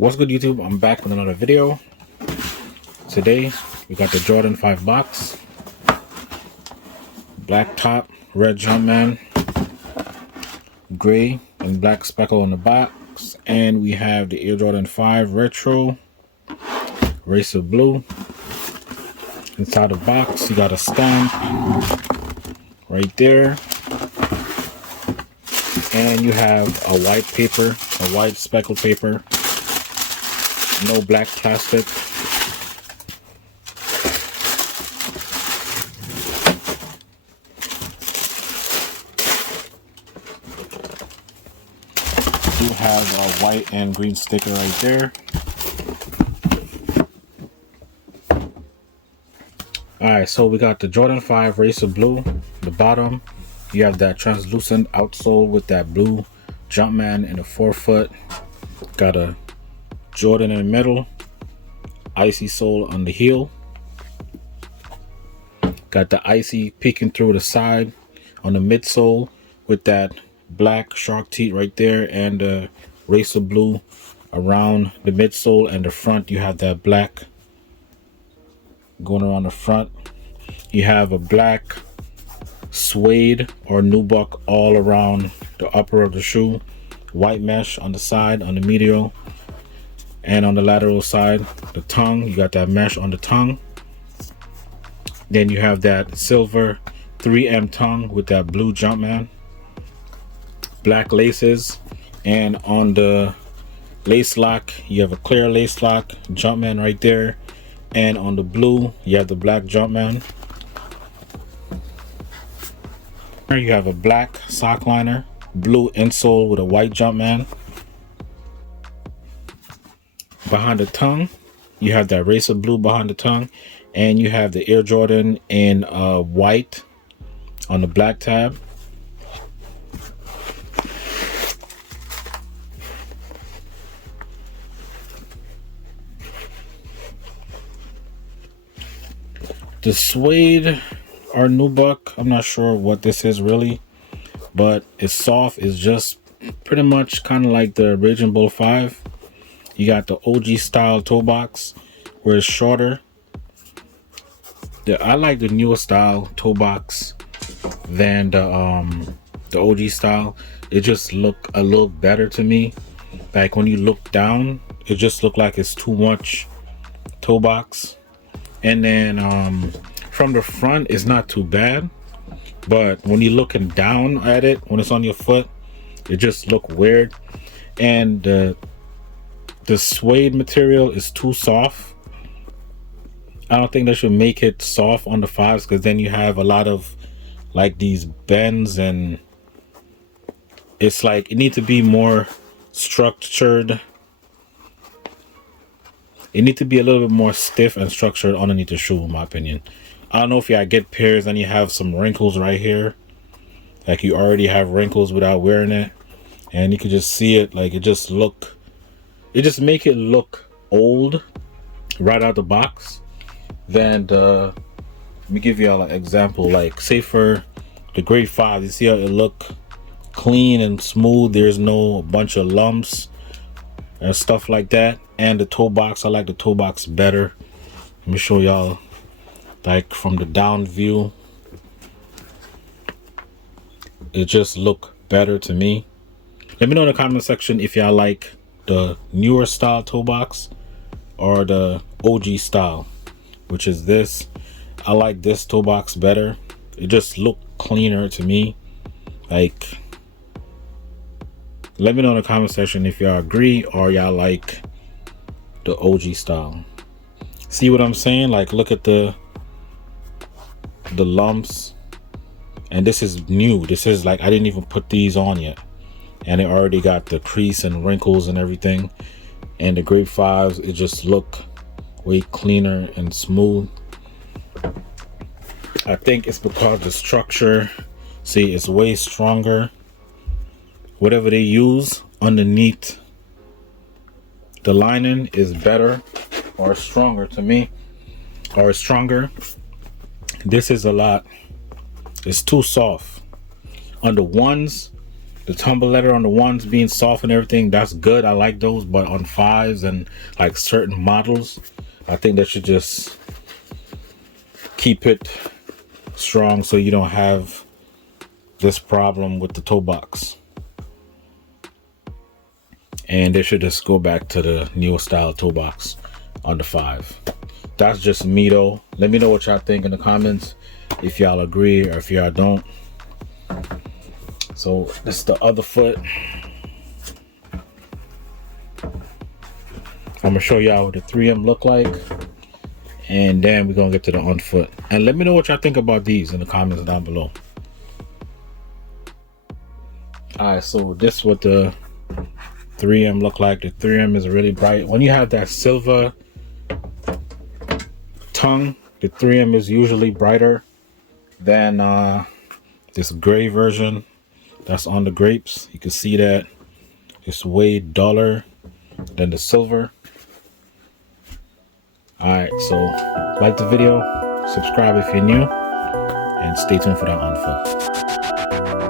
What's good, YouTube? I'm back with another video. Today we got the Jordan 5 box, black top, red Jumpman, gray and black speckle on the box, and we have the Air Jordan 5 retro racer blue. Inside the box you got a stamp right there, and you have a white paper, a white speckled paper, no black plastic. You have a white and green sticker right there. Alright, so we got the Jordan 5 Racer Blue. The bottom, you have that translucent outsole with that blue Jumpman in the forefoot. Got a Jordan in the middle, icy sole on the heel. Got the icy peeking through the side on the midsole with that black shark teeth right there, and the racer blue around the midsole, and the front you have that black going around the front. You have a black suede or nubuck all around the upper of the shoe, white mesh on the side, on the medial and on the lateral side. The tongue, you got that mesh on the tongue. Then you have that silver 3M tongue with that blue Jumpman, black laces, and on the lace lock you have a clear lace lock Jumpman right there, and on the blue you have the black Jumpman. Here you have a black sock liner, blue insole with a white Jumpman. Behind the tongue you have that racer blue behind the tongue, and you have the Air Jordan in white on the black tab. The suede or nubuck, I'm not sure what this is really, but it's soft. It's just pretty much kind of like the Raging Bull 5. You got the OG style toe box where it's shorter. I like the newer style toe box than the OG style. It just look a little better to me. Like when you look down, it just look like it's too much toe box. And then from the front it's not too bad, but when you're looking down at it, when it's on your foot, it just look weird. And the suede material is too soft. I don't think they should make it soft on the 5s, because then you have a lot of like these bends, and it's like it needs to be more structured. It needs to be a little bit more stiff and structured underneath the shoe, in my opinion. I don't know if you get pairs and you have some wrinkles right here, like you already have wrinkles without wearing it, and you can just see it. Like it just make it look old right out the box. Then let me give y'all an example. Like say for the grade 5, you see how it look clean and smooth. There's no bunch of lumps and stuff like that. And the toe box, I like the toe box better. Let me show y'all like from the down view. It just look better to me. Let me know in the comment section if y'all like the newer style toe box or the OG style, which is this. I like this toe box better. It just look cleaner to me. Like, let me know in the comment section if y'all agree or y'all like the OG style. See what I'm saying? Like look at the lumps, and this is new. This is like I didn't even put these on yet, and it already got the crease and wrinkles and everything. And the grade 5s, it just look way cleaner and smooth. I think it's because the structure, see, it's way stronger. Whatever they use underneath the lining is better or stronger to me, or stronger. This is a lot, it's too soft. On the ones, The tumble letter on the ones being soft and everything, that's good. I like those. But on 5s and like certain models, I think they should just keep it strong so you don't have this problem with the toe box. And they should just go back to the newer style toe box on the 5. That's just me though. Let me know what y'all think in the comments, if y'all agree or if y'all don't. So this is the other foot. I'm gonna show y'all what the 3M look like, and then we're gonna get to the on foot. And let me know what y'all think about these in the comments down below. Alright, so this is what the 3M look like. The 3M is really bright. When you have that silver tongue, the 3M is usually brighter than this gray version that's on the grapes. You can see that it's way duller than the silver. Alright, so like the video, subscribe if you're new, and stay tuned for that on foot.